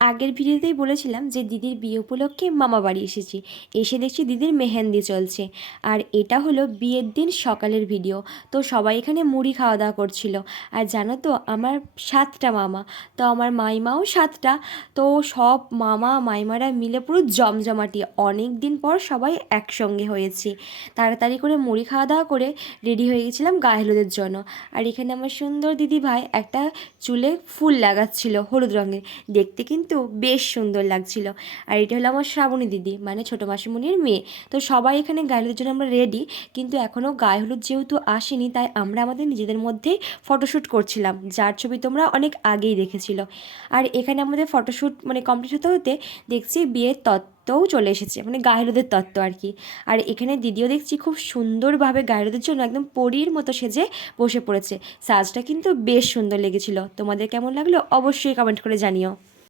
আগের ভিডিওতেই বলেছিলাম যে দিদির বিয়ে উপলক্ষে মামা বাড়ি এসেছি, এসে দেখছি দিদির মেহেন্দি চলছে। আর এটা হলো বিয়ের দিন সকালের ভিডিও। তো সবাই এখানে মুড়ি খাওয়া দাওয়া করছিল। আর জানো তো আমার 7টা মামা, তো আমার মাইমাও 7টা। তো সব মামা মাইমারা মিলে পুরো জমজমাটি, অনেক দিন পর সবাই একসঙ্গে হয়েছি। তাড়াতাড়ি করে মুড়ি খাওয়া দাওয়া করে রেডি হয়ে গেছিলাম গায়ে হলুদের জন্য। আর এখানে আমার সুন্দর দিদি ভাই একটা চুলে ফুল লাগাচ্ছিল হলুদ রঙের, দেখতে কিন্তু বেশ সুন্দর লাগছিল। আর এটা হলো আমার শ্রাবণী দিদি, মানে ছোটো মাসিমণির মেয়ে। তো সবাই এখানে গায়ে হলুদের জন্য আমরা রেডি, কিন্তু এখনও গায়ে হলুদ যেহেতু আসেনি, তাই আমরা আমাদের নিজেদের মধ্যেই ফটোশ্যুট করছিলাম, যার ছবি তোমরা অনেক আগেই দেখেছিল। আর এখানে আমাদের ফটোশ্যুট মানে কমপ্লিট হতে হতে দেখছি বিয়ের তত্ত্বও চলে এসেছে, মানে গায়ে হলুদের তত্ত্ব আর কি। আর এখানে দিদিও দেখছি খুব সুন্দরভাবে গায়ে হলুদের জন্য একদম পরীর মতো সেজে বসে পড়েছে। সাজটা কিন্তু বেশ সুন্দর লেগেছিল। তোমাদের কেমন লাগলো অবশ্যই কমেন্ট করে জানিও।